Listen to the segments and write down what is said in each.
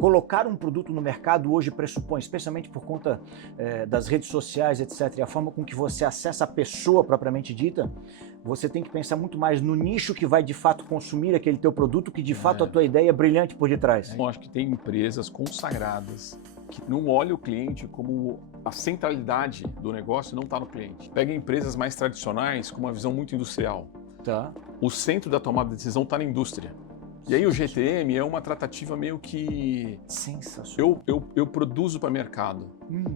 Colocar um produto no mercado hoje pressupõe, especialmente por conta das redes sociais, etc., e a forma com que você acessa a pessoa propriamente dita, você tem que pensar muito mais no nicho que vai de fato consumir aquele teu produto, que de fato a tua ideia é brilhante por detrás. Eu acho que tem empresas consagradas que não olham o cliente como a centralidade do negócio não está no cliente. Pega empresas mais tradicionais com uma visão muito industrial. Tá. O centro da tomada de decisão está na indústria. E aí o GTM é uma tratativa meio que... Sensacional. Eu produzo para mercado.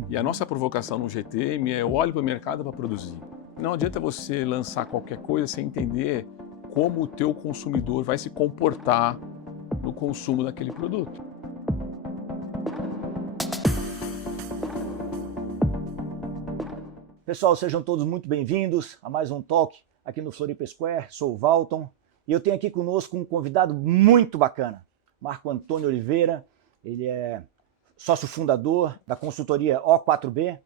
E a nossa provocação no GTM é eu olho para o mercado para produzir. Não adianta você lançar qualquer coisa sem entender como o teu consumidor vai se comportar no consumo daquele produto. Pessoal, sejam todos muito bem-vindos a mais um Talk aqui no Floripa Square. Sou o Valton e eu tenho aqui conosco um convidado muito bacana, Marco Antônio Oliveira. Ele é sócio fundador da consultoria O4B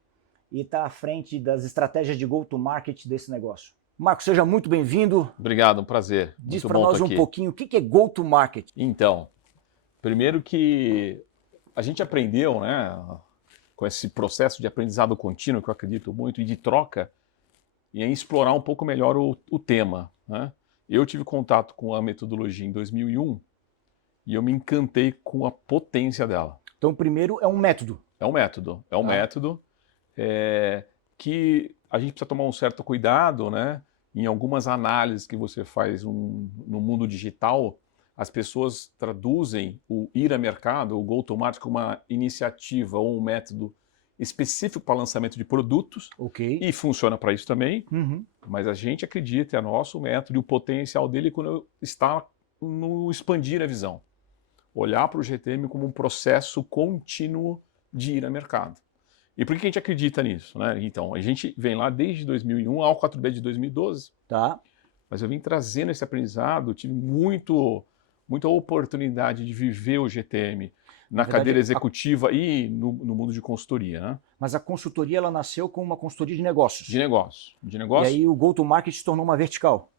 e está à frente das estratégias de go-to-market desse negócio. Marco, seja muito bem-vindo. Obrigado, um prazer. Diz para nós um pouquinho o que é go-to-market. Então, primeiro que a gente aprendeu, né, com esse processo de aprendizado contínuo, que eu acredito muito, e de troca, e em explorar um pouco melhor o tema, né? Eu tive contato com a metodologia em 2001 e eu me encantei com a potência dela. Então, primeiro é um método. É um método que a gente precisa tomar um certo cuidado, né? Em algumas análises que você faz no mundo digital, as pessoas traduzem o ir a mercado, o go-to-market, como uma iniciativa ou um método específico para lançamento de produtos. Ok. E funciona para isso também, mas a gente acredita, é nosso método e o potencial dele quando está no expandir a visão. Olhar para o GTM como um processo contínuo de ir a mercado. E por que a gente acredita nisso, né? Então, a gente vem lá desde 2001, ao 4B de 2012, Tá. mas eu vim trazendo esse aprendizado, tive muita oportunidade de viver o GTM na verdade, cadeira executiva e no mundo de consultoria, né? Mas a consultoria ela nasceu como uma consultoria de negócios. De negócio. E aí o go-to-market se tornou uma vertical.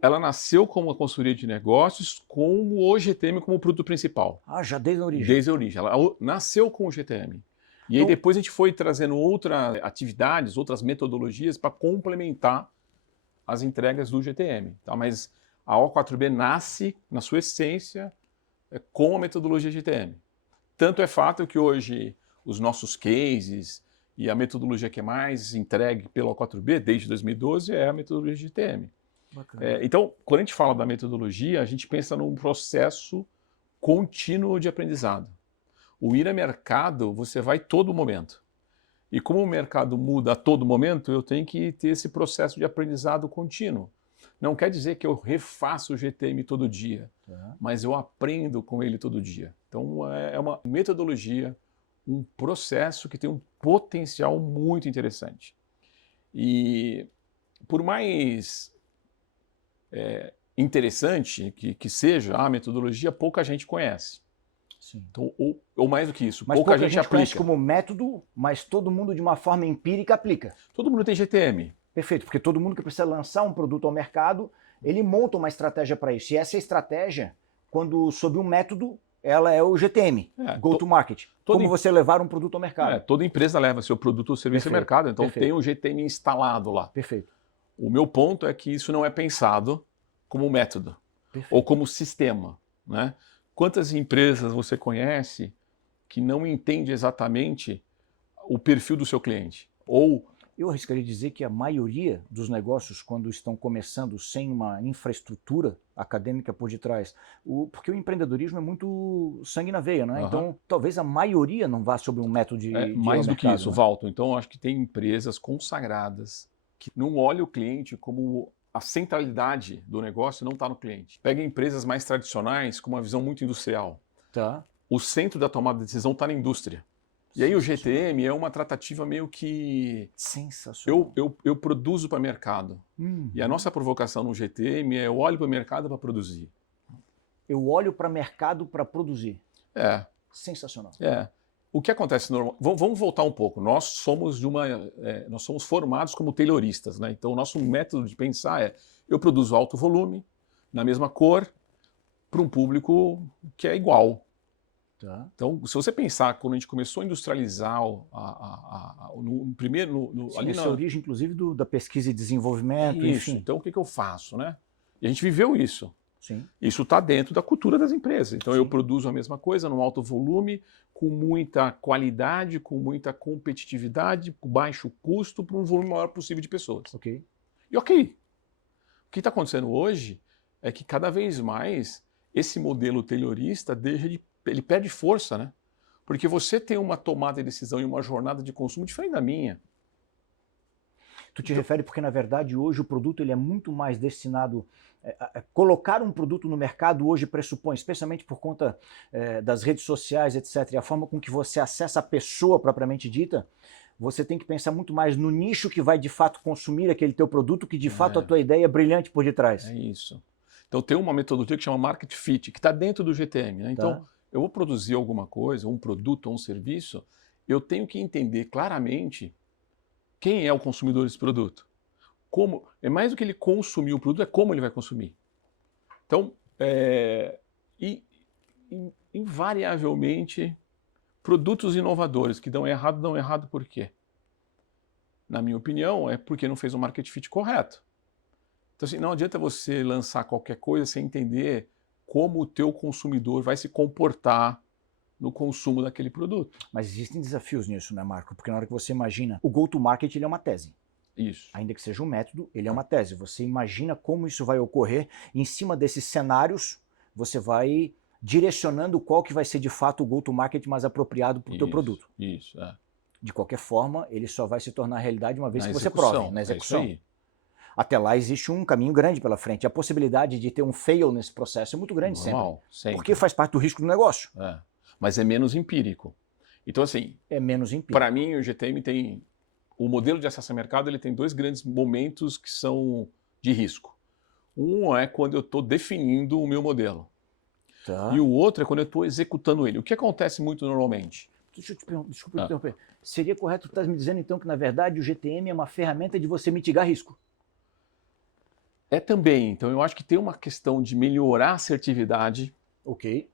Ela nasceu como uma consultoria de negócios com o GTM como produto principal. Ah, já desde a origem. Desde a origem. Ela nasceu com o GTM. E aí depois a gente foi trazendo outras atividades, outras metodologias para complementar as entregas do GTM. Tá? Mas a O4B nasce, na sua essência, com a metodologia GTM. Tanto é fato que hoje os nossos cases e a metodologia que é mais entregue pela O4B desde 2012 é a metodologia GTM. Então, quando a gente fala da metodologia, a gente pensa num processo contínuo de aprendizado. O ir a mercado, você vai todo momento. E como o mercado muda a todo momento, eu tenho que ter esse processo de aprendizado contínuo. Não quer dizer que eu refaço o GTM todo dia, mas eu aprendo com ele todo dia. Então é uma metodologia, um processo que tem um potencial muito interessante. E por mais interessante que seja a metodologia, pouca gente conhece. Sim. Então, ou mais do que isso, mas pouca gente conhece aplica. como método, mas todo mundo de uma forma empírica aplica. Todo mundo tem GTM. Perfeito, porque todo mundo que precisa lançar um produto ao mercado, ele monta uma estratégia para isso. E essa estratégia, quando sob um método, ela é o GTM, Go-to-Market. Como você levar um produto ao mercado. Toda empresa leva seu produto ou serviço ao mercado, então tem o GTM instalado lá. Perfeito. O meu ponto é que isso não é pensado como método ou como sistema, né? Quantas empresas você conhece que não entende exatamente o perfil do seu cliente? Eu arriscaria dizer que a maioria dos negócios, quando estão começando sem uma infraestrutura acadêmica por detrás, porque o empreendedorismo é muito sangue na veia, não é? Então, talvez a maioria não vá sobre um método de mais do mercado, que isso, Valton. Então, eu acho que tem empresas consagradas que não olham o cliente como a centralidade do negócio não está no cliente. Pega empresas mais tradicionais com uma visão muito industrial. Tá. O centro da tomada de decisão está na indústria. E aí o GTM é uma tratativa meio que... Sensacional. Eu produzo para mercado. E a nossa provocação no GTM é eu olho para o mercado para produzir. Eu olho para o mercado para produzir. Sensacional. O que acontece normalmente... Vamos voltar um pouco. Nós somos formados como tayloristas, né? Então o nosso método de pensar é eu produzo alto volume, na mesma cor, para um público que é igual. Tá. Então, se você pensar, quando a gente começou a industrializar no primeiro... Sim, ali essa é na, a origem, inclusive, da pesquisa e desenvolvimento, isso, enfim. então o que eu faço, né? E a gente viveu isso. Sim. Isso está dentro da cultura das empresas. Então, eu Sim. produzo a mesma coisa num alto volume, com muita qualidade, com muita competitividade, com baixo custo, para um volume maior possível de pessoas. Ok. E ok. O que está acontecendo hoje é que cada vez mais esse modelo taylorista ele perde força, né? Porque você tem uma tomada de decisão e uma jornada de consumo diferente da minha. Tu te refere porque, na verdade, hoje o produto ele é muito mais destinado a colocar um produto no mercado hoje pressupõe, especialmente por conta das redes sociais, etc., e a forma com que você acessa a pessoa propriamente dita, você tem que pensar muito mais no nicho que vai de fato consumir aquele teu produto, que de fato a tua ideia é brilhante por detrás. É isso. Então tem uma metodologia que chama Market Fit, que está dentro do GTM. Né? Então, eu vou produzir alguma coisa, um produto ou um serviço, eu tenho que entender claramente quem é o consumidor desse produto. Como, é mais do que ele consumir o produto, é como ele vai consumir. Então, invariavelmente, produtos inovadores que dão errado por quê? Na minha opinião, é porque não fez um market fit correto. Então, assim, não adianta você lançar qualquer coisa sem entender como o teu consumidor vai se comportar no consumo daquele produto. Mas existem desafios nisso, né, Marco? Porque na hora que você imagina, o go-to-market ele é uma tese. Isso. Ainda que seja um método, ele é uma tese. Você imagina como isso vai ocorrer, e em cima desses cenários, você vai direcionando qual que vai ser de fato o go-to-market mais apropriado para o teu produto. Isso, é. De qualquer forma, ele só vai se tornar realidade uma vez que você execução, prove, na execução. É isso aí. Até lá existe um caminho grande pela frente. A possibilidade de ter um fail nesse processo é muito grande sempre. Porque faz parte do risco do negócio. É. Mas é menos empírico. Então, assim, é menos empírico. Para mim, o GTM tem... O modelo de acesso ao mercado ele tem dois grandes momentos que são de risco. Um é quando eu estou definindo o meu modelo. Tá. E o outro é quando eu estou executando ele. O que acontece muito normalmente? Deixa eu te perguntar, desculpa te interromper. Seria correto tu estás me dizendo então que na verdade o GTM é uma ferramenta de você mitigar risco? É também. Então eu acho que tem uma questão de melhorar a assertividade. Ok.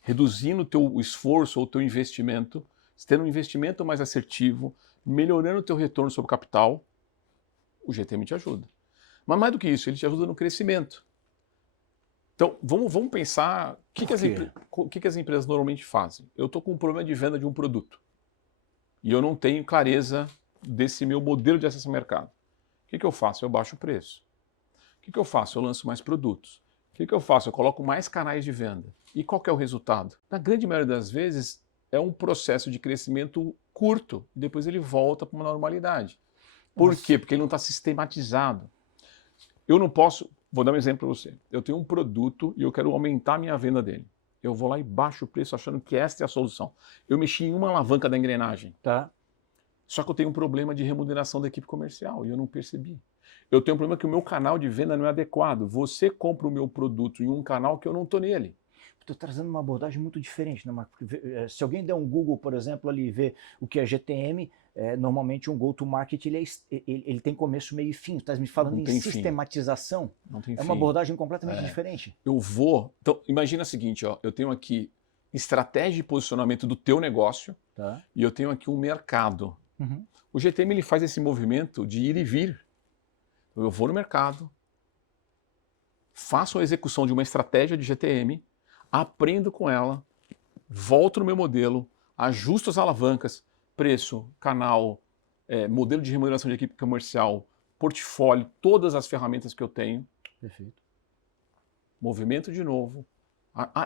Reduzindo o teu esforço ou o teu investimento, tendo um investimento mais assertivo, melhorando o teu retorno sobre o capital, o GTM te ajuda. Mas mais do que isso, ele te ajuda no crescimento. Então, vamos pensar o que as empresas normalmente fazem. Eu estou com um problema de venda de um produto e eu não tenho clareza desse meu modelo de acesso ao mercado. O que eu faço? Eu baixo o preço. O que eu faço? Eu lanço mais produtos. O que eu faço? Eu coloco mais canais de venda. E qual que é o resultado? Na grande maioria das vezes, é um processo de crescimento curto, e depois ele volta para uma normalidade. Por quê? Porque ele não está sistematizado. Eu não posso... Vou dar um exemplo para você. Eu tenho um produto e eu quero aumentar a minha venda dele. Eu vou lá e baixo o preço achando que esta é a solução. Eu mexi em uma alavanca da engrenagem. Tá. Só que eu tenho um problema de remuneração da equipe comercial e eu não percebi. Eu tenho um problema que o meu canal de venda não é adequado. Você compra o meu produto em um canal que eu não estou nele. Estou trazendo uma abordagem muito diferente, né, Marco? Se alguém der um Google, por exemplo, ali e ver o que é GTM, normalmente um go-to-market ele tem começo, meio e fim. Estás me falando em sistematização? Não tem fim. É uma abordagem completamente diferente. Então, imagina o seguinte, ó, eu tenho aqui estratégia de posicionamento do teu negócio e eu tenho aqui um mercado. Uhum. O GTM ele faz esse movimento de ir e vir. Eu vou no mercado, faço a execução de uma estratégia de GTM, aprendo com ela, volto no meu modelo, ajusto as alavancas, preço, canal, modelo de remuneração de equipe comercial, portfólio, todas as ferramentas que eu tenho. Perfeito. Movimento de novo.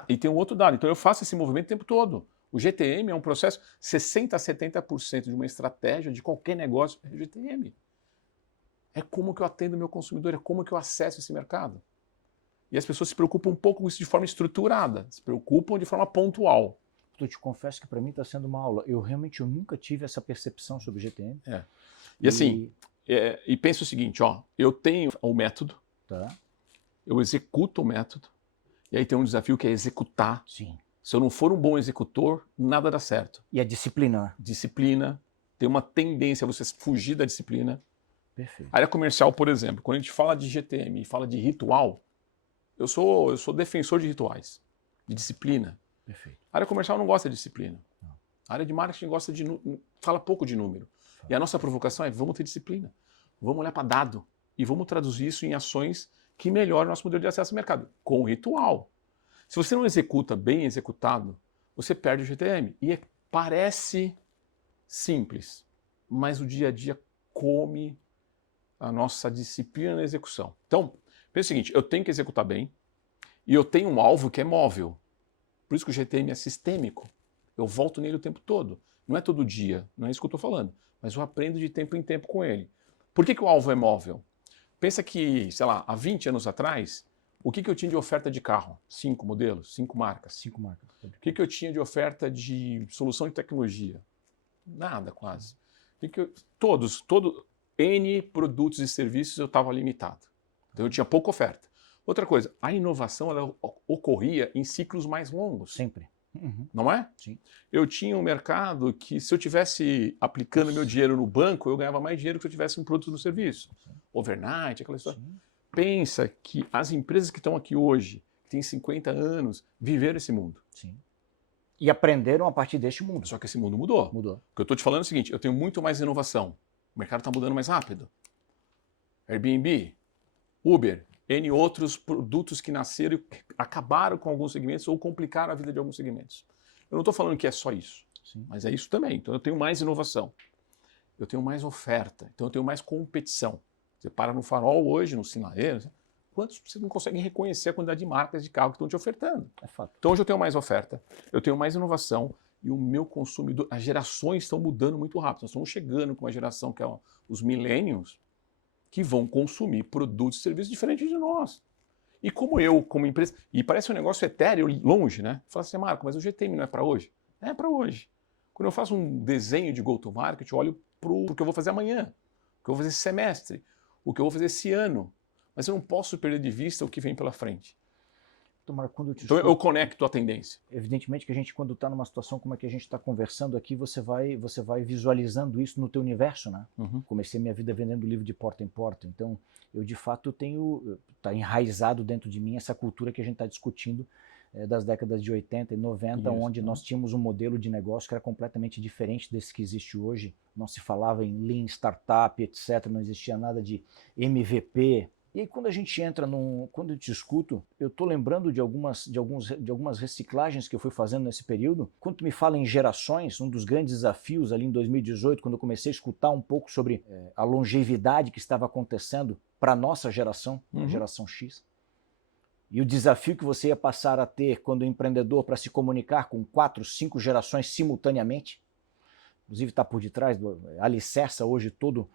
E tem um outro dado. Então eu faço esse movimento o tempo todo. O GTM é um processo, 60% a 70% de uma estratégia de qualquer negócio é GTM. É como que eu atendo o meu consumidor, é como que eu acesso esse mercado. E as pessoas se preocupam um pouco com isso de forma estruturada, se preocupam de forma pontual. Eu te confesso que para mim está sendo uma aula. Eu nunca tive essa percepção sobre o GTM. E pensa o seguinte, ó, eu tenho o método, eu executo o método, e aí tem um desafio que é executar. Sim. Se eu não for um bom executor, nada dá certo. E a disciplina? Disciplina, tem uma tendência a você fugir da disciplina. Perfeito. Área comercial, por exemplo, quando a gente fala de GTM e fala de ritual, eu sou defensor de rituais, de disciplina. Perfeito. A área comercial não gosta de disciplina. Não. A área de marketing gosta fala pouco de número. E a nossa provocação é, vamos ter disciplina. Vamos olhar para dado e vamos traduzir isso em ações que melhoram o nosso modelo de acesso ao mercado, com ritual. Se você não executa bem executado, você perde o GTM. E parece simples, mas o dia a dia come a nossa disciplina na execução. Então, pensa o seguinte, eu tenho que executar bem e eu tenho um alvo que é móvel. Por isso que o GTM é sistêmico. Eu volto nele o tempo todo. Não é todo dia, não é isso que eu estou falando, mas eu aprendo de tempo em tempo com ele. Por que o alvo é móvel? Pensa que, sei lá, há 20 anos atrás, o que eu tinha de oferta de carro? 5 modelos, 5 marcas. 5 marcas. O que eu tinha de oferta de solução de tecnologia? Nada, quase. Todos, N produtos e serviços eu estava limitado. Então eu tinha pouca oferta. Outra coisa, a inovação ela ocorria em ciclos mais longos. Sempre. Uhum. Não é? Sim. Eu tinha um mercado que, se eu tivesse aplicando meu dinheiro no banco, eu ganhava mais dinheiro que se eu tivesse um produto no serviço. Sim. Overnight, aquela história. Sim. Pensa que as empresas que estão aqui hoje, que têm 50 anos, viveram esse mundo. Sim. E aprenderam a partir deste mundo. Só que esse mundo mudou. Mudou. O que eu estou te falando é o seguinte, eu tenho muito mais inovação. O mercado está mudando mais rápido. Airbnb, Uber, N outros produtos que nasceram e acabaram com alguns segmentos ou complicaram a vida de alguns segmentos. Eu não estou falando que é só isso, sim, mas é isso também. Então eu tenho mais inovação, eu tenho mais oferta, então eu tenho mais competição. Você para no Farol hoje, no Sinaleiro, quantos você não consegue reconhecer a quantidade de marcas de carro que estão te ofertando? É fato. Então hoje eu tenho mais oferta, eu tenho mais inovação e o meu consumidor, as gerações estão mudando muito rápido. Nós estamos chegando com uma geração que é os millennials, que vão consumir produtos e serviços diferentes de nós. E como empresa... E parece um negócio etéreo, longe, né? Fala assim, Marco, mas o GTM não é para hoje? É para hoje. Quando eu faço um desenho de go-to-market, eu olho para o que eu vou fazer amanhã, o que eu vou fazer esse semestre, o que eu vou fazer esse ano. Mas eu não posso perder de vista o que vem pela frente. Então eu conecto a tendência. Evidentemente que a gente, quando está numa situação como a que a gente está conversando aqui, você vai visualizando isso no teu universo, né? Uhum. Comecei minha vida vendendo livro de porta em porta, então eu de fato está enraizado dentro de mim essa cultura que a gente está discutindo das décadas de 80 e 90, isso, onde nós tínhamos um modelo de negócio que era completamente diferente desse que existe hoje. Não se falava em Lean Startup, etc., não existia nada de MVP. E aí quando a gente entra quando eu te escuto, eu estou lembrando de algumas reciclagens que eu fui fazendo nesse período. Quando tu me fala em gerações, um dos grandes desafios ali em 2018, quando eu comecei a escutar um pouco sobre a longevidade que estava acontecendo para a nossa geração, a geração X, e o desafio que você ia passar a ter quando empreendedor para se comunicar com 4, 5 gerações simultaneamente, inclusive está por detrás, alicerça hoje todo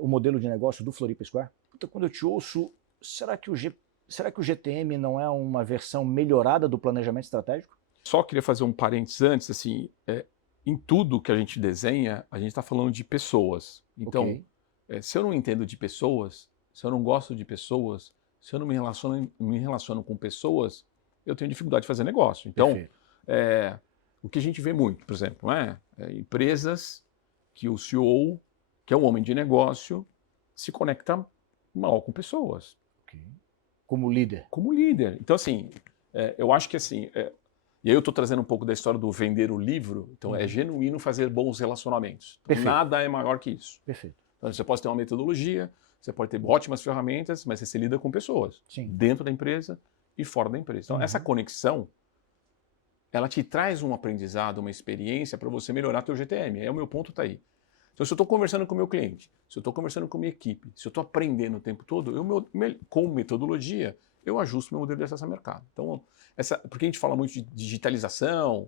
o modelo de negócio do Floripa Square. Então, quando eu te ouço, será que o GTM não é uma versão melhorada do planejamento estratégico? Só queria fazer um parênteses antes, assim, em tudo que a gente desenha, a gente está falando de pessoas. Então, se eu não entendo de pessoas, se eu não gosto de pessoas, se eu não me relaciono com pessoas, eu tenho dificuldade de fazer negócio. Então, o que a gente vê muito, por exemplo, empresas que o CEO, que é um homem de negócio, se conecta mal com pessoas. Como líder. Como líder. Então, assim, eu acho que assim... e aí eu estou trazendo um pouco da história do vender o livro. Então, é genuíno fazer bons relacionamentos. Perfeito. Nada é maior que isso. Perfeito. Então, você pode ter uma metodologia, você pode ter ótimas ferramentas, mas você lida com pessoas. Sim. Dentro da empresa e fora da empresa. Então, essa conexão, ela te traz um aprendizado, uma experiência para você melhorar teu GTM. Aí o meu ponto está aí. Então, se eu estou conversando com o meu cliente, se eu estou conversando com a minha equipe, se eu estou aprendendo o tempo todo, com metodologia, eu ajusto meu modelo de acesso ao mercado. Então, porque a gente fala muito de digitalização,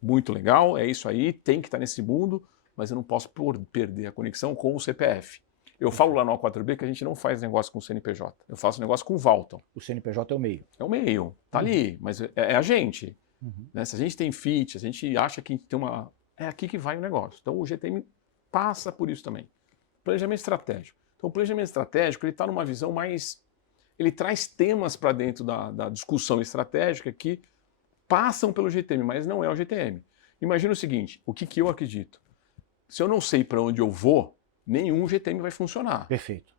muito legal, é isso aí, tem que estar nesse mundo, mas eu não posso perder a conexão com o CPF. Eu falo lá no A4B que a gente não faz negócio com o CNPJ, eu faço negócio com o Valton. O CNPJ é o meio. É o meio, tá ali, mas é a gente. Né? Se a gente tem fit, a gente acha que a gente tem uma... É aqui que vai o negócio. Então o GTM passa por isso também. Planejamento estratégico. Então o planejamento estratégico ele está numa visão mais... Ele traz temas para dentro da discussão estratégica que passam pelo GTM, mas não é o GTM. Imagina o seguinte, o que eu acredito? Se eu não sei para onde eu vou, nenhum GTM vai funcionar. Perfeito.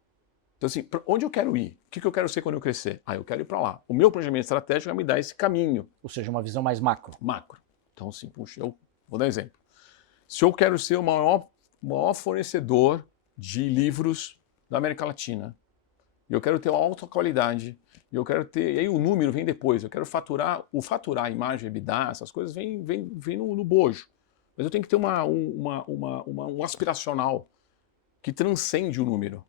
Então, assim, pra onde eu quero ir? O que eu quero ser quando eu crescer? Eu quero ir para lá. O meu planejamento estratégico vai me dar esse caminho. Ou seja, uma visão mais macro. Macro. Então, assim, puxa, eu vou dar um exemplo. Se eu quero ser o maior fornecedor de livros da América Latina, e eu quero ter uma alta qualidade, e eu quero ter. E aí o número vem depois, eu quero faturar, a imagem, EBITDA, essas coisas vem no bojo. Mas eu tenho que ter um aspiracional que transcende o número.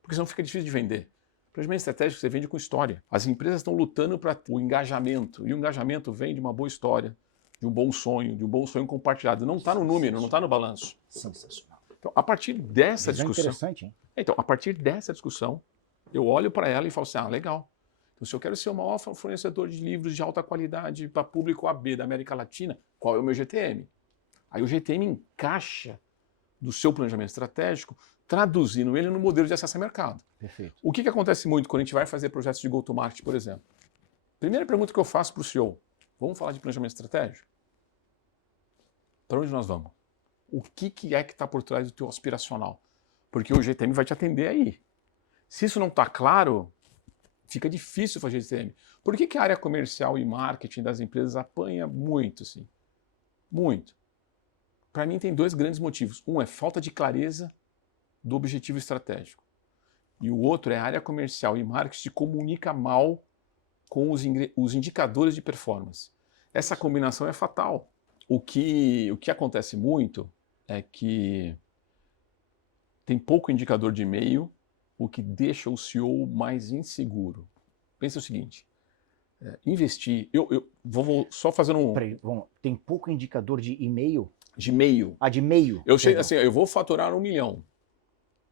Porque senão fica difícil de vender. Planejamento estratégico você vende com história. As empresas estão lutando para o engajamento. E o engajamento vem de uma boa história, de um bom sonho compartilhado. Não está no número, não está no balanço. Sensacional. Então, a partir dessa Visão discussão. interessante, hein? Então, a partir dessa discussão, eu olho para ela e falo assim: legal. Então, se eu quero ser o maior fornecedor de livros de alta qualidade para público AB da América Latina, qual é o meu GTM? Aí o GTM encaixa do seu planejamento estratégico, traduzindo ele no modelo de acesso a mercado. Perfeito. O que acontece muito quando a gente vai fazer projetos de go-to-market, por exemplo? Primeira pergunta que eu faço para o CEO: vamos falar de planejamento estratégico? Para onde nós vamos? O que é que está por trás do teu aspiracional? Porque o GTM vai te atender aí. Se isso não está claro, fica difícil fazer GTM. Por que a área comercial e marketing das empresas apanha muito, assim? Muito. Para mim tem dois grandes motivos. Um é falta de clareza do objetivo estratégico. E o outro é a área comercial e marketing se comunica mal com os indicadores de performance. Essa combinação é fatal. O que acontece muito é que tem pouco indicador de e-mail, o que deixa o CEO mais inseguro. Pensa o seguinte: investir. Eu vou só fazer um. Peraí, tem pouco indicador de e-mail? De meio. De meio. Eu chego assim: eu vou faturar 1 milhão.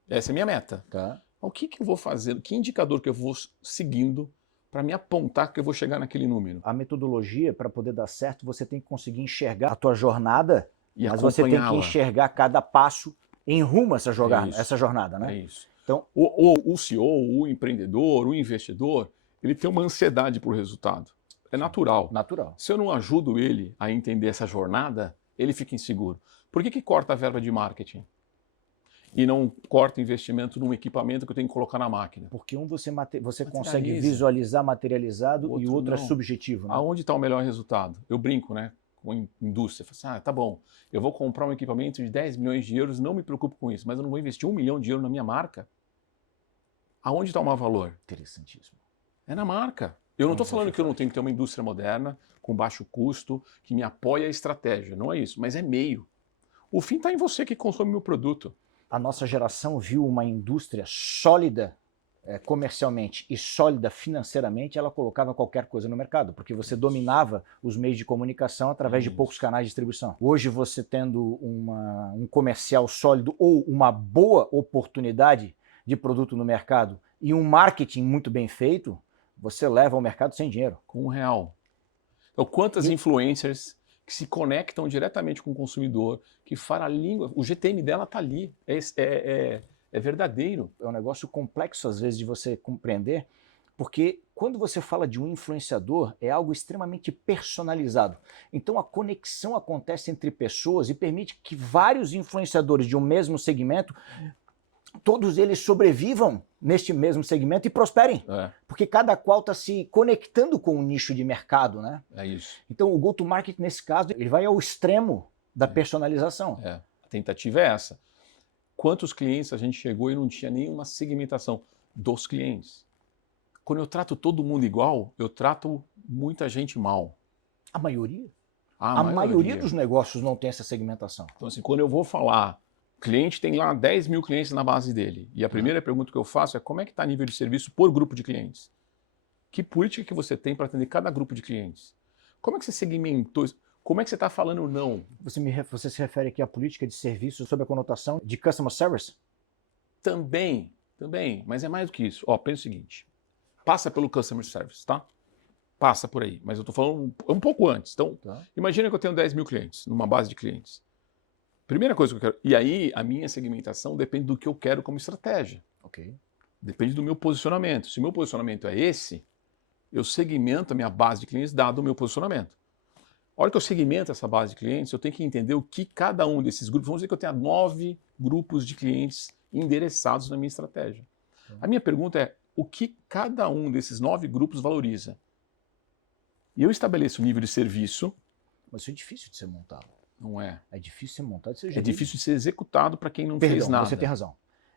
Essa é a minha meta. Tá. O que eu vou fazer? Que indicador que eu vou seguindo para me apontar que eu vou chegar naquele número? A metodologia, para poder dar certo, você tem que conseguir enxergar a tua jornada, E mas você tem que enxergar cada passo em rumo a essa jornada, né? É isso. Então, o CEO, o empreendedor, o investidor, ele tem uma ansiedade por resultado. É natural. natural. Se eu não ajudo ele a entender essa jornada, ele fica inseguro. Por que corta a verba de marketing? E não corta investimento num equipamento que eu tenho que colocar na máquina? Porque você consegue visualizar materializado e o outro é não. subjetivo. Né? Aonde está o melhor resultado? Eu brinco, né? Com a indústria. Eu falo assim, tá bom, eu vou comprar um equipamento de 10 milhões de euros, não me preocupo com isso, mas eu não vou investir 1 milhão de euros na minha marca? Aonde está o maior valor? Interessantíssimo. É na marca. Eu não estou falando que eu não tenho que ter uma indústria moderna, com baixo custo, que me apoie a estratégia. Não é isso, mas é meio. O fim está em você que consome meu produto. A nossa geração viu uma indústria sólida comercialmente e sólida financeiramente, ela colocava qualquer coisa no mercado, porque você dominava os meios de comunicação através de poucos canais de distribuição. Hoje, você tendo um comercial sólido ou uma boa oportunidade de produto no mercado e um marketing muito bem feito, você leva ao mercado sem dinheiro. Com R$1. Então, quantas influencers que se conectam diretamente com o consumidor, que fala a língua, o GTM dela está ali, é verdadeiro. É um negócio complexo, às vezes, de você compreender, porque quando você fala de um influenciador, é algo extremamente personalizado. Então, a conexão acontece entre pessoas e permite que vários influenciadores de um mesmo segmento, todos eles sobrevivam neste mesmo segmento e prosperem. Porque cada qual está se conectando com um nicho de mercado, né? É isso. Então, o go-to-market, nesse caso, ele vai ao extremo da personalização. A tentativa é essa. Quantos clientes a gente chegou e não tinha nenhuma segmentação dos clientes? Quando eu trato todo mundo igual, eu trato muita gente mal. A maioria? A maioria dos negócios não tem essa segmentação. Então, assim, quando eu vou falar, cliente tem lá 10 mil clientes na base dele, e a primeira pergunta que eu faço é como é que está o nível de serviço por grupo de clientes? Que política que você tem para atender cada grupo de clientes? Como é que você segmentou isso? Como é que você está falando não? Você se refere aqui à política de serviço sob a conotação de customer service? Também, mas é mais do que isso. Pensa o seguinte, passa pelo customer service, tá? Passa por aí, mas eu estou falando um pouco antes. Então, imagina que eu tenho 10 mil clientes, numa base de clientes. Primeira coisa que eu quero, e aí a minha segmentação depende do que eu quero como estratégia. Depende do meu posicionamento. Se o meu posicionamento é esse, eu segmento a minha base de clientes dado o meu posicionamento. A hora que eu segmento essa base de clientes, eu tenho que entender o que cada um desses grupos, vamos dizer que eu tenha 9 grupos de clientes endereçados na minha estratégia. A minha pergunta é, o que cada um desses 9 grupos valoriza? E eu estabeleço o nível de serviço. Mas isso é difícil de ser montado. Não é. É difícil de ser montado. É difícil de ser executado para quem não Perdão, fez nada. você tem razão.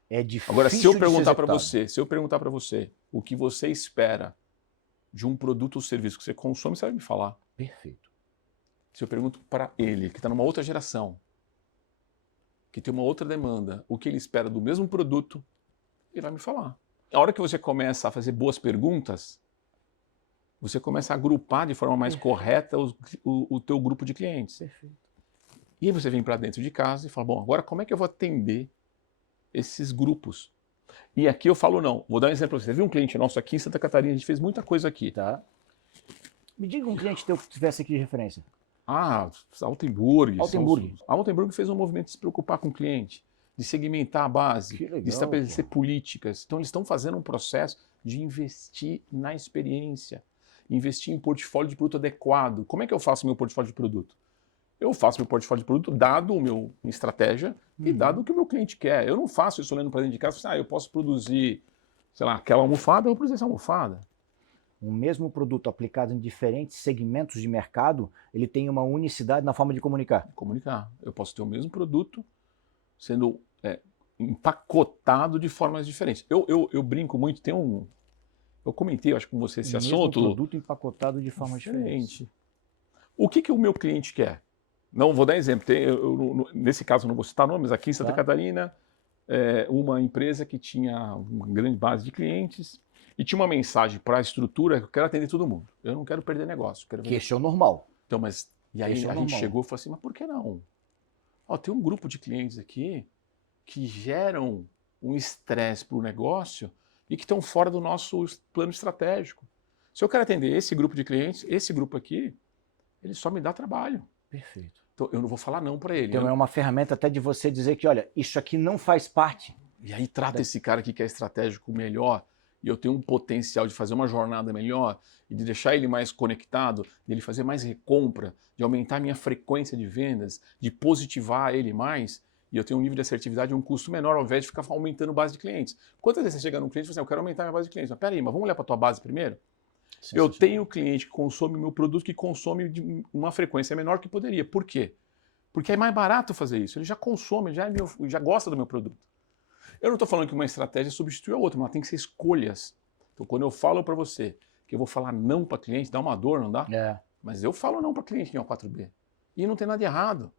É difícil. Agora, se eu de perguntar ser para executado. você, o que você espera de um produto ou serviço que você consome, você vai me falar. Perfeito. Se eu pergunto para ele, que está numa outra geração, que tem uma outra demanda, o que ele espera do mesmo produto, ele vai me falar. A hora que você começa a fazer boas perguntas, você começa a agrupar de forma mais correta o teu grupo de clientes. Perfeito. E aí você vem para dentro de casa e fala, bom, agora como é que eu vou atender esses grupos? E aqui eu falo não. Vou dar um exemplo para você. Viu um cliente nosso aqui em Santa Catarina, a gente fez muita coisa aqui. Tá. Me diga um cliente teu que tivesse aqui de referência. Ah, Altenburg. Altenburg. A Altenburg fez um movimento de se preocupar com o cliente, de segmentar a base, Que legal, de estabelecer pô. políticas. Então eles estão fazendo um processo de investir na experiência, investir em portfólio de produto adequado. Como é que eu faço meu portfólio de produto? Eu faço meu portfólio de produto dado o meu minha estratégia e dado o que o meu cliente quer. Eu não faço isso olhando para dentro de casa e falo assim, eu posso produzir, sei lá, aquela almofada, eu vou produzir essa almofada. O mesmo produto aplicado em diferentes segmentos de mercado, ele tem uma unicidade na forma de comunicar. Comunicar. Eu posso ter o mesmo produto sendo empacotado de formas diferentes. Eu brinco muito, eu comentei, acho que com você esse assunto. O mesmo produto empacotado de forma diferente. O que o meu cliente quer? Não, vou dar exemplo. Nesse caso, eu não vou citar nomes. Aqui em Santa Catarina, uma empresa que tinha uma grande base de clientes e tinha uma mensagem para a estrutura: eu quero atender todo mundo. Eu não quero perder negócio. Que esse é o normal. Então, e aí a gente chegou e falou assim: mas por que não? Tem um grupo de clientes aqui que geram um estresse para o negócio e que estão fora do nosso plano estratégico. Se eu quero atender esse grupo de clientes, esse grupo aqui, ele só me dá trabalho. Perfeito. Então, eu não vou falar não para ele. Então é uma ferramenta até de você dizer que, olha, isso aqui não faz parte. E aí trata esse cara aqui que é estratégico melhor, e eu tenho um potencial de fazer uma jornada melhor, e de deixar ele mais conectado, de ele fazer mais recompra, de aumentar a minha frequência de vendas, de positivar ele mais, e eu tenho um nível de assertividade e um custo menor, ao invés de ficar aumentando base de clientes. Quantas vezes você chega num cliente e fala assim, eu quero aumentar minha base de clientes? Mas peraí, mas vamos olhar para a tua base primeiro? Eu tenho cliente que consome o meu produto, que consome de uma frequência menor que poderia. Por quê? Porque é mais barato fazer isso. Ele já consome, já gosta do meu produto. Eu não estou falando que uma estratégia substitui a outra, mas tem que ser escolhas. Então, quando eu falo para você que eu vou falar não para cliente, dá uma dor, não dá? Mas eu falo não para cliente em O4B. E não tem nada de errado.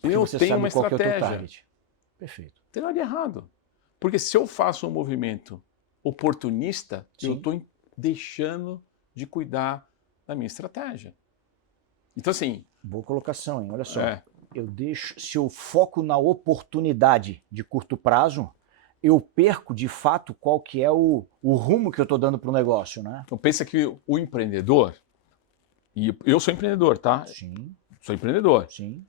Porque eu você tenho sabe uma qual estratégia. Que é o teu target. Perfeito. Não tem nada de errado. Porque se eu faço um movimento oportunista, eu estou deixando de cuidar da minha estratégia. Então, assim... Boa colocação, hein? Olha só. Se eu foco na oportunidade de curto prazo, eu perco, de fato, qual que é o rumo que eu estou dando para o negócio, né? Então, pensa que o empreendedor... E eu sou empreendedor, tá? Sim. Sou empreendedor. Sim.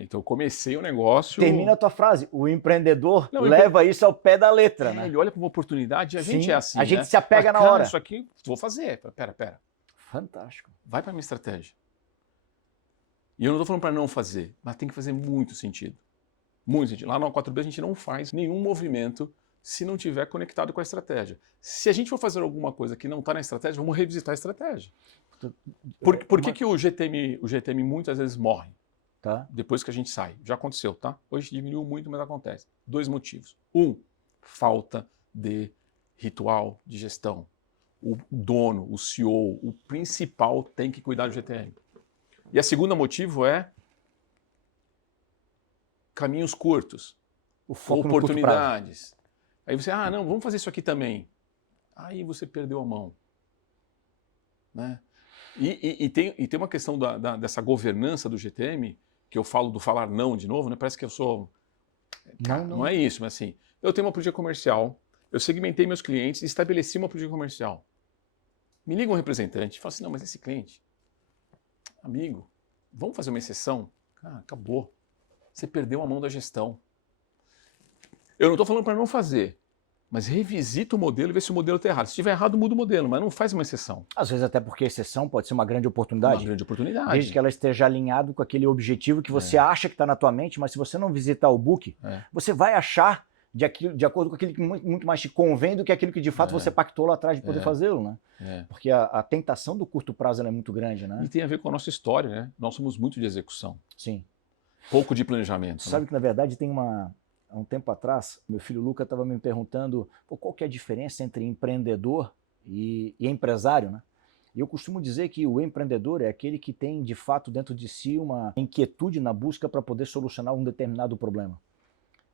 Então, eu comecei o negócio... Termina a tua frase. O empreendedor leva isso ao pé da letra, né? Ele olha para uma oportunidade e a gente é assim, a gente né? se apega na hora. Isso aqui, vou fazer. Pera. Fantástico. Vai para a minha estratégia. E eu não estou falando para não fazer, mas tem que fazer muito sentido. Muito sentido. Lá no O4B a gente não faz nenhum movimento se não tiver conectado com a estratégia. Se a gente for fazer alguma coisa que não está na estratégia, vamos revisitar a estratégia. Por que o GTM muitas vezes morre? Depois que a gente sai. Já aconteceu, tá? Hoje diminuiu muito, mas acontece. 2 motivos. Falta de ritual de gestão. O dono, o CEO, o principal tem que cuidar do GTM. E a segunda motivo é caminhos curtos, oportunidades. Aí você, não, vamos fazer isso aqui também. Aí você perdeu a mão. Né? E tem uma questão dessa governança do GTM, que eu falo do falar não de novo, né? Parece que eu sou... Não é isso, mas assim, eu tenho uma política comercial, eu segmentei meus clientes e estabeleci uma política comercial. Me liga um representante e fala assim, não, mas esse cliente, amigo, vamos fazer uma exceção? Acabou. Você perdeu a mão da gestão. Eu não estou falando para não fazer, mas revisita o modelo e vê se o modelo está errado. Se estiver errado, muda o modelo, mas não faz uma exceção. Às vezes até porque a exceção pode ser uma grande oportunidade. Uma grande oportunidade. Desde que ela esteja alinhado com aquele objetivo que você acha que está na tua mente, mas se você não visitar o book, você vai achar de acordo com aquilo que muito mais te convém do que aquilo que de fato você pactou lá atrás de poder fazê-lo, né? Porque a tentação do curto prazo ela é muito grande, né? E tem a ver com a nossa história, né? Nós somos muito de execução. Sim. Pouco de planejamento. Sabe que, na verdade, há um tempo atrás, meu filho Luca estava me perguntando qual que é a diferença entre empreendedor e empresário, né? E eu costumo dizer que o empreendedor é aquele que tem, de fato, dentro de si uma inquietude na busca para poder solucionar um determinado problema.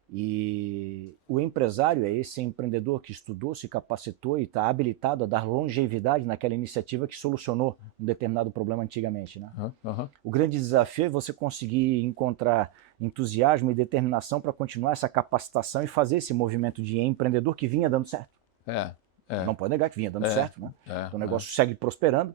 E o empresário é esse empreendedor que estudou, se capacitou e está habilitado a dar longevidade naquela iniciativa que solucionou um determinado problema antigamente, né? O grande desafio é você conseguir encontrar entusiasmo e determinação para continuar essa capacitação e fazer esse movimento de empreendedor que vinha dando certo. Não pode negar que vinha dando certo, né? Então o negócio segue prosperando.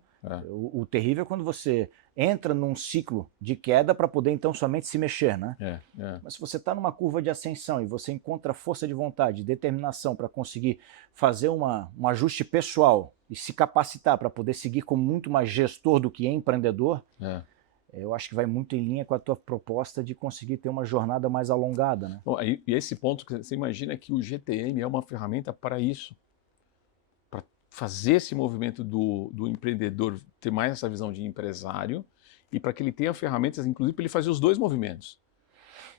O terrível é quando você entra num ciclo de queda para poder então somente se mexer, né? Mas se você está numa curva de ascensão e você encontra força de vontade, determinação para conseguir fazer um ajuste pessoal e se capacitar para poder seguir como muito mais gestor do que empreendedor, eu acho que vai muito em linha com a tua proposta de conseguir ter uma jornada mais alongada, né? Bom, e esse ponto que você imagina que o GTM é uma ferramenta para isso. Fazer esse movimento do empreendedor ter mais essa visão de empresário e para que ele tenha ferramentas, inclusive, para ele fazer os dois movimentos.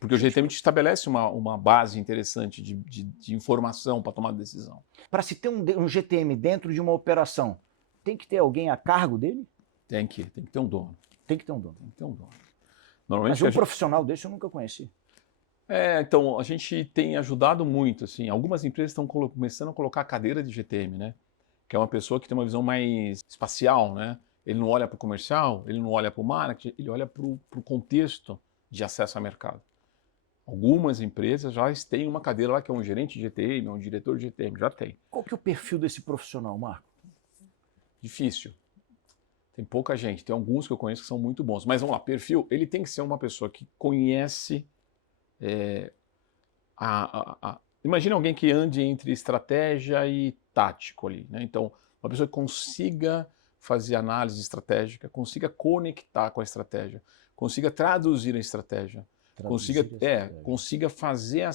Porque o GTM te estabelece uma base interessante de informação para tomar decisão. Para se ter um GTM dentro de uma operação, tem que ter alguém a cargo dele? Tem que ter um dono. Tem que ter um dono. Tem que ter um dono. Normalmente, mas profissional desse eu nunca conheci. Então, a gente tem ajudado muito. Assim, algumas empresas estão começando a colocar a cadeira de GTM, né? Que é uma pessoa que tem uma visão mais espacial, né? Ele não olha para o comercial, ele não olha para o marketing, ele olha para o contexto de acesso ao mercado. Algumas empresas já têm uma cadeira lá que é um gerente de GTM, um diretor de GTM, já tem. Qual que é o perfil desse profissional, Marco? Difícil. Tem pouca gente, tem alguns que eu conheço que são muito bons. Mas vamos lá, perfil, ele tem que ser uma pessoa que conhece imagina alguém que ande entre estratégia e tático ali, né? Então, uma pessoa que consiga fazer análise estratégica, consiga conectar com a estratégia, consiga traduzir a estratégia, consiga fazer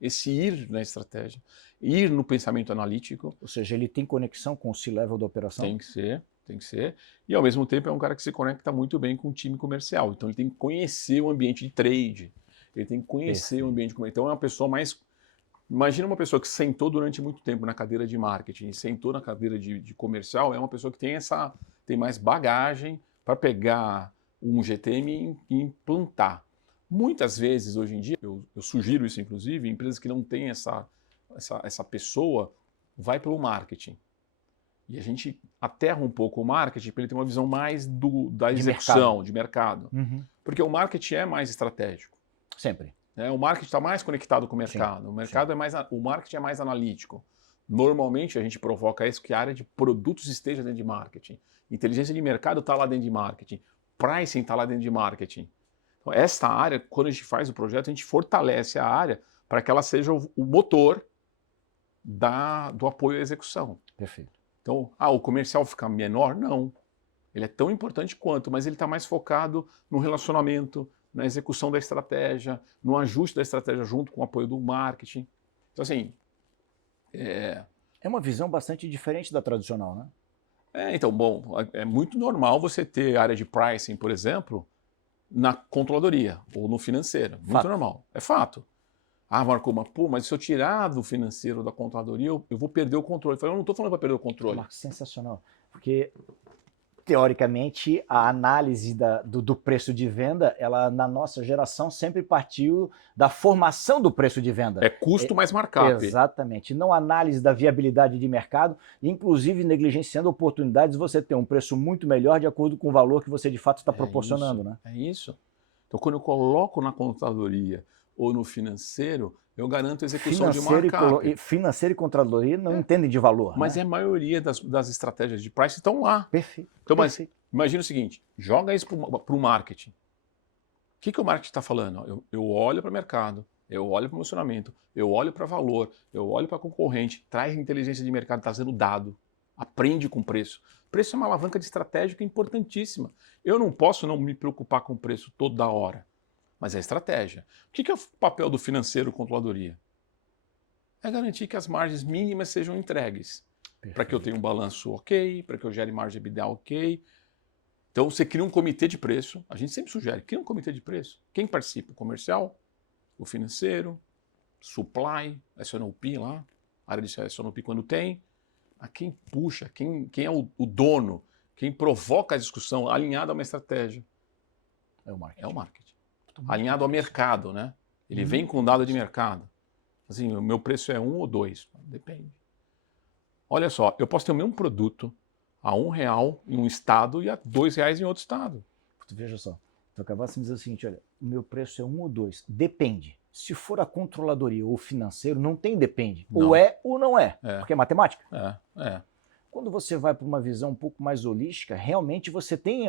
esse ir na estratégia, ir no pensamento analítico. Ou seja, ele tem conexão com o C-level da operação? Tem que ser. E, ao mesmo tempo, é um cara que se conecta muito bem com o time comercial. Então, ele tem que conhecer o ambiente de trade, ele tem que conhecer o ambiente comercial. Então, é uma pessoa mais... Imagina uma pessoa que sentou durante muito tempo na cadeira de marketing e sentou na cadeira de comercial, é uma pessoa que tem mais bagagem para pegar um GTM e implantar. Muitas vezes, hoje em dia, eu sugiro isso inclusive, empresas que não têm essa pessoa, vai pelo marketing. E a gente aterra um pouco o marketing para ele ter uma visão mais da execução, de mercado. Porque o marketing é mais estratégico. Sempre. O marketing está mais conectado com o mercado. O marketing é mais analítico. Normalmente a gente provoca isso que a área de produtos esteja dentro de marketing. Inteligência de mercado está lá dentro de marketing. Pricing está lá dentro de marketing. Então, esta área, quando a gente faz o projeto, a gente fortalece a área para que ela seja o motor do apoio à execução. Perfeito. Então, o comercial fica menor? Não. Ele é tão importante quanto, mas ele está mais focado no relacionamento, na execução da estratégia, no ajuste da estratégia junto com o apoio do marketing. Então, assim... É uma visão bastante diferente da tradicional, né? Então, bom, é muito normal você ter área de pricing, por exemplo, na controladoria ou no financeiro. Muito normal. É fato. Marco, mas se eu tirar do financeiro, da controladoria, eu vou perder o controle. Eu não estou falando para perder o controle. Marco, sensacional. Porque... teoricamente, a análise do preço de venda, ela na nossa geração sempre partiu da formação do preço de venda. É custo mais markup. Exatamente. Não análise da viabilidade de mercado, inclusive negligenciando oportunidades de você ter um preço muito melhor de acordo com o valor que você de fato está proporcionando. Isso, né? É isso. Então, quando eu coloco na contadoria ou no financeiro, eu garanto a execução de markup. Financeiro e controladoria não entendem de valor. Mas né? a maioria das estratégias de price estão lá. Perfeito. Então, mas imagina o seguinte, joga isso para o marketing. O que o marketing está falando? Eu olho para o mercado, eu olho para o funcionamento, eu olho para valor, eu olho para concorrente, traz inteligência de mercado, está sendo dado, aprende com preço. Preço é uma alavanca de estratégica importantíssima. Eu não posso não me preocupar com o preço toda hora. Mas é estratégia. O que é o papel do financeiro controladoria? É garantir que as margens mínimas sejam entregues. Para que eu tenha um balanço ok, para que eu gere margem EBITDA ok. Então, você cria um comitê de preço. A gente sempre sugere, cria um comitê de preço. Quem participa? O comercial, o financeiro, supply, S&OP lá, área de S&OP quando tem. A quem puxa, quem é o dono, quem provoca a discussão alinhada a uma estratégia. É o marketing. É o marketing. Alinhado ao mercado, né? Ele vem com dado de mercado. Assim, o meu preço é 1 ou 2? Depende. Olha só, eu posso ter o mesmo produto a R$1 em um estado e a R$2 em outro estado. Veja só, tu acabaste de dizer o seguinte, olha, o meu preço é 1 ou 2, depende. Se for a controladoria ou o financeiro, não tem depende. Não. Ou é ou não é, porque é matemática. É. Quando você vai para uma visão um pouco mais holística, realmente você tem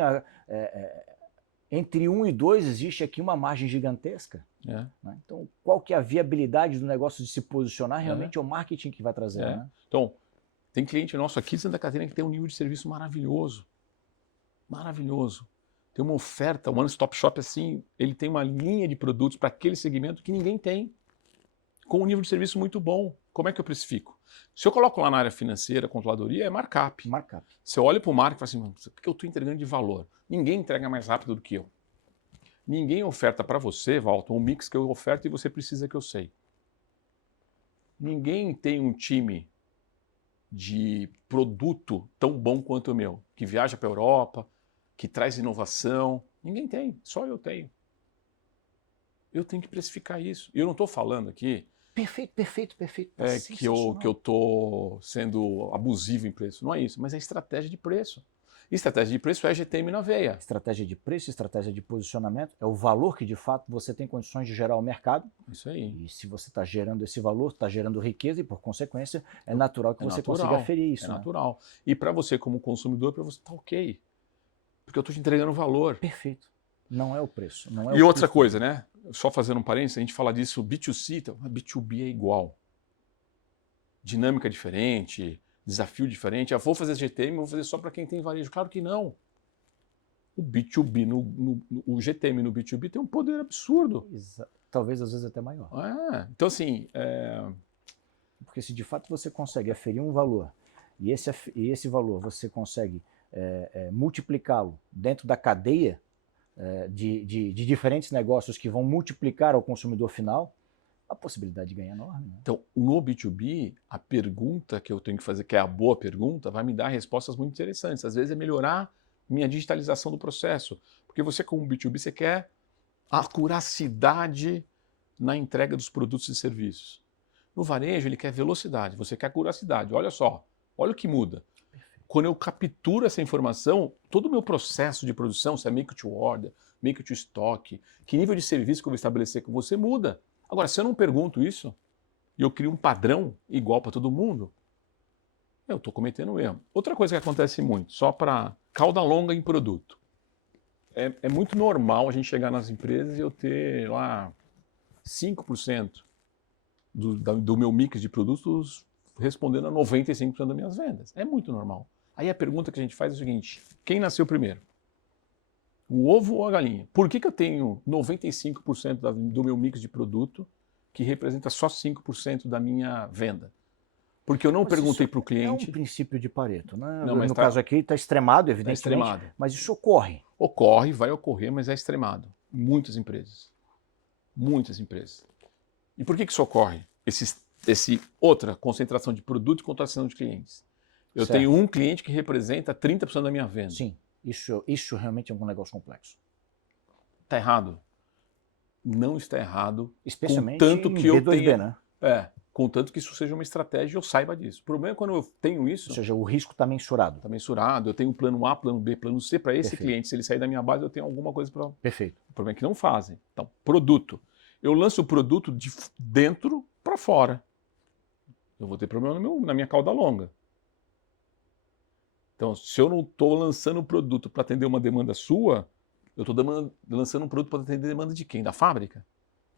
entre 1 e 2 existe aqui uma margem gigantesca. Né? Então, qual que é a viabilidade do negócio de se posicionar? Realmente é o marketing que vai trazer. Né? Então, tem cliente nosso aqui de Santa Catarina que tem um nível de serviço maravilhoso. Maravilhoso. Tem uma oferta, um one-stop shop assim, ele tem uma linha de produtos para aquele segmento que ninguém tem, com um nível de serviço muito bom. Como é que eu precifico? Se eu coloco lá na área financeira, controladoria, é markup. Se eu olho para o marketing e falo assim, o que eu estou entregando de valor? Ninguém entrega mais rápido do que eu. Ninguém oferta para você, Walton, um mix que eu oferto e você precisa que eu sei. Ninguém tem um time de produto tão bom quanto o meu, que viaja para a Europa, que traz inovação. Ninguém tem, só eu tenho. Eu tenho que precificar isso. E eu não estou falando aqui Perfeito. que eu estou sendo abusivo em preço. Não é isso, mas é estratégia de preço. E estratégia de preço é GTM na veia. Estratégia de preço, estratégia de posicionamento, é o valor que de fato você tem condições de gerar ao mercado. Isso aí. E se você está gerando esse valor, está gerando riqueza e por consequência é natural que você consiga aferir isso. É natural. E para você como consumidor, para você está ok. Porque eu estou te entregando valor. Perfeito. Não é o preço. Não é e outra coisa, né? Só fazendo um parênteses, a gente fala disso B2C, então, B2B é igual. Dinâmica diferente, desafio diferente. Eu vou fazer GTM, vou fazer só para quem tem varejo. Claro que não. O B2B, o GTM no B2B tem um poder absurdo. Talvez às vezes até maior. Então assim... Porque se de fato você consegue aferir um valor, e esse valor você consegue multiplicá-lo dentro da cadeia de diferentes negócios que vão multiplicar ao consumidor final, a possibilidade de ganhar é enorme. Né? Então, no B2B, a pergunta que eu tenho que fazer, que é a boa pergunta, vai me dar respostas muito interessantes. Às vezes é melhorar minha digitalização do processo. Porque você, como B2B, você quer acuracidade na entrega dos produtos e serviços. No varejo, ele quer velocidade, você quer acuracidade. Olha só, olha o que muda. Quando eu capturo essa informação, todo o meu processo de produção, se é make to order, make to stock, que nível de serviço que eu vou estabelecer com você muda. Agora, se eu não pergunto isso, e eu crio um padrão igual para todo mundo, eu estou cometendo um erro. Outra coisa que acontece muito, só para cauda longa em produto. É muito normal a gente chegar nas empresas e eu ter lá 5% do meu mix de produtos respondendo a 95% das minhas vendas. É muito normal. Aí a pergunta que a gente faz é o seguinte, quem nasceu primeiro? O ovo ou a galinha? Por que eu tenho 95% do meu mix de produto que representa só 5% da minha venda? Porque eu não perguntei para o cliente... É um princípio de Pareto, né? Não, mas no caso aqui está extremado, evidentemente, extremado. Mas isso ocorre. Ocorre, vai ocorrer, mas é extremado. Muitas empresas. Muitas empresas. E por que isso ocorre? Outra concentração de produto e concentração de clientes. Eu tenho um cliente que representa 30% da minha venda. Sim, isso realmente é um negócio complexo. Está errado? Não está errado. Especialmente contanto que eu B2B, tenha, né? Contanto que isso seja uma estratégia e eu saiba disso. O problema é quando eu tenho isso... Ou seja, o risco está mensurado. Está mensurado. Eu tenho plano A, plano B, plano C. Para esse cliente, se ele sair da minha base, eu tenho alguma coisa para... Perfeito. O problema é que não fazem. Então, produto. Eu lanço o produto de dentro para fora. Eu vou ter problema na minha cauda longa. Então, se eu não estou lançando um produto para atender uma demanda sua, eu estou lançando um produto para atender a demanda de quem? Da fábrica?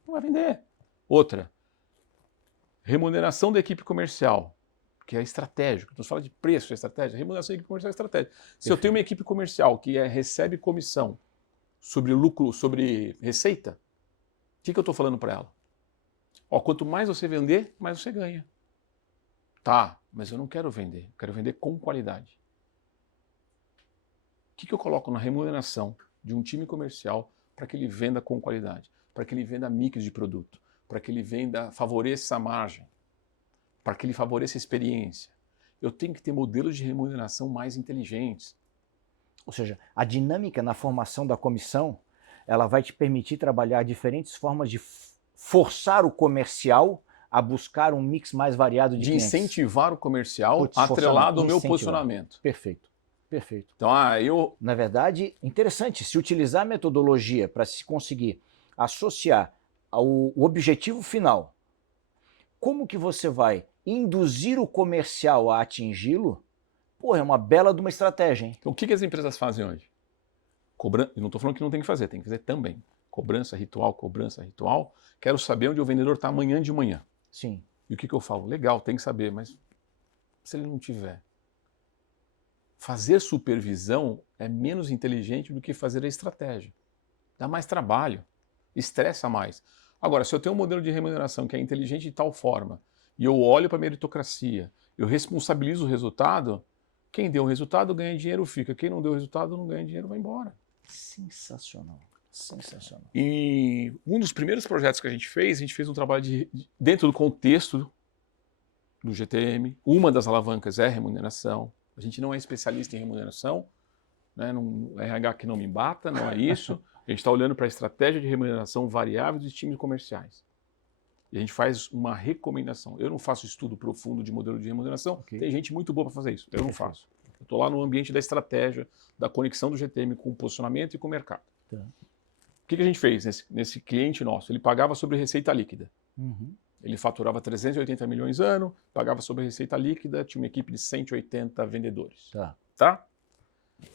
Não vai vender. Outra, remuneração da equipe comercial, que é estratégico. Então, você fala de preço, é estratégia. Remuneração da equipe comercial é estratégia. Se eu tenho uma equipe comercial que recebe comissão sobre lucro, sobre receita, o que eu estou falando para ela? Ó, quanto mais você vender, mais você ganha. Tá, mas eu não quero vender. Eu quero vender com qualidade. O que eu coloco na remuneração de um time comercial para que ele venda com qualidade? Para que ele venda mix de produto? Para que ele favoreça a margem? Para que ele favoreça a experiência? Eu tenho que ter modelos de remuneração mais inteligentes. Ou seja, a dinâmica na formação da comissão, ela vai te permitir trabalhar diferentes formas de forçar o comercial a buscar um mix mais variado de clientes. Incentivar o comercial atrelado ao meu posicionamento. Perfeito, perfeito. Então, Na verdade, interessante, se utilizar a metodologia para se conseguir associar ao objetivo final, como que você vai induzir o comercial a atingi-lo, pô, é uma bela de uma estratégia, hein? Então, o que as empresas fazem hoje? Eu não estou falando que não tem que fazer, tem que fazer também. Cobrança ritual, cobrança ritual. Quero saber onde o vendedor está amanhã de manhã. Sim. E o que eu falo? Legal, tem que saber, mas se ele não tiver? Fazer supervisão é menos inteligente do que fazer a estratégia. Dá mais trabalho, estressa mais. Agora, se eu tenho um modelo de remuneração que é inteligente de tal forma, e eu olho para a meritocracia, eu responsabilizo o resultado, quem deu o resultado ganha dinheiro, fica. Quem não deu o resultado não ganha dinheiro, vai embora. Sensacional. Sensacional. E um dos primeiros projetos que a gente fez um trabalho dentro do contexto do GTM. Uma das alavancas é remuneração. A gente não é especialista em remuneração, né? RH que não me bata, não é isso. A gente está olhando para a estratégia de remuneração variável dos times comerciais. E a gente faz uma recomendação. Eu não faço estudo profundo de modelo de remuneração, Tem gente muito boa para fazer isso. Eu não faço. Eu estou lá no ambiente da estratégia, da conexão do GTM com o posicionamento e com o mercado. Tá. O que a gente fez nesse cliente nosso? Ele pagava sobre receita líquida. Uhum. Ele faturava 380 milhões ano, pagava sobre receita líquida, tinha uma equipe de 180 vendedores. Tá?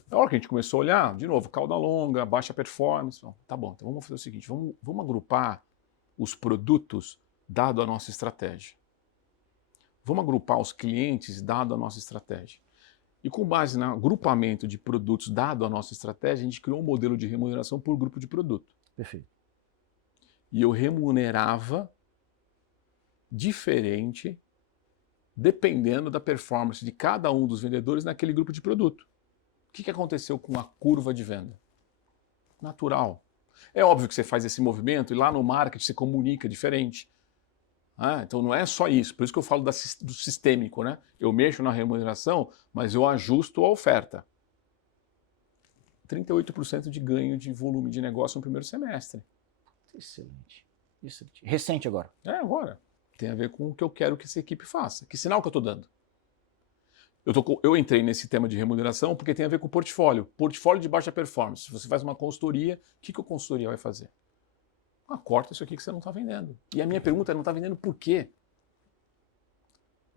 Na hora que a gente começou a olhar, de novo, cauda longa, baixa performance. Tá bom, então vamos fazer o seguinte, vamos agrupar os produtos dado a nossa estratégia. Vamos agrupar os clientes dado a nossa estratégia. E com base no agrupamento de produtos dado a nossa estratégia, a gente criou um modelo de remuneração por grupo de produto. Perfeito. E eu remunerava diferente dependendo da performance de cada um dos vendedores naquele grupo de produto. O que aconteceu com a curva de venda? Natural. É óbvio que você faz esse movimento e lá no marketing você comunica diferente. Então não é só isso, por isso que eu falo do sistêmico, né? Eu mexo na remuneração, mas eu ajusto a oferta. 38% de ganho de volume de negócio no primeiro semestre. Excelente. Recente agora. Agora. Tem a ver com o que eu quero que essa equipe faça. Que sinal que eu estou dando? Eu entrei nesse tema de remuneração porque tem a ver com portfólio. Portfólio de baixa performance. Se você faz uma consultoria, o que a consultoria vai fazer? Corta isso aqui que você não está vendendo. E a minha pergunta é, não está vendendo por quê?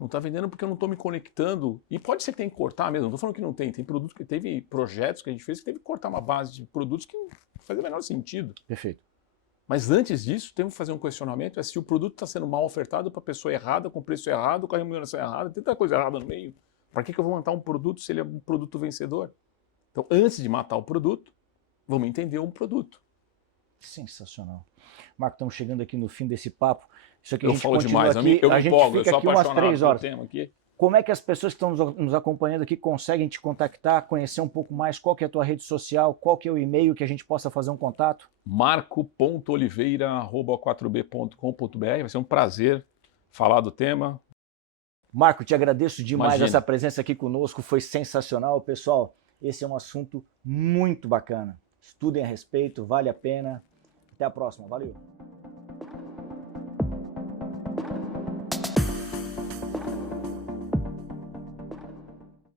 Não está vendendo porque eu não estou me conectando. E pode ser que tenha que cortar mesmo. Não estou falando que não tem. Teve projetos que a gente fez que teve que cortar uma base de produtos que não fazia o menor sentido. Perfeito. Mas antes disso, temos que fazer um questionamento, se o produto está sendo mal ofertado para a pessoa errada, com preço errado, com a remuneração errada, tem tanta coisa errada no meio. Para que eu vou montar um produto se ele é um produto vencedor? Então, antes de matar o produto, vamos entender um produto. Sensacional. Marco, estamos chegando aqui no fim desse papo. Isso aqui eu falo demais, aqui, eu me empolgo, eu sou aqui umas 3 horas. Tema aqui. Como é que as pessoas que estão nos acompanhando aqui conseguem te contactar, conhecer um pouco mais? Qual que é a tua rede social? Qual que é o e-mail que a gente possa fazer um contato? marco.oliveira@4b.com.br. Vai ser um prazer falar do tema. Marco, te agradeço demais. Imagina. Essa presença aqui conosco, foi sensacional. Pessoal, esse é um assunto muito bacana. Estudem a respeito, vale a pena. Até a próxima. Valeu!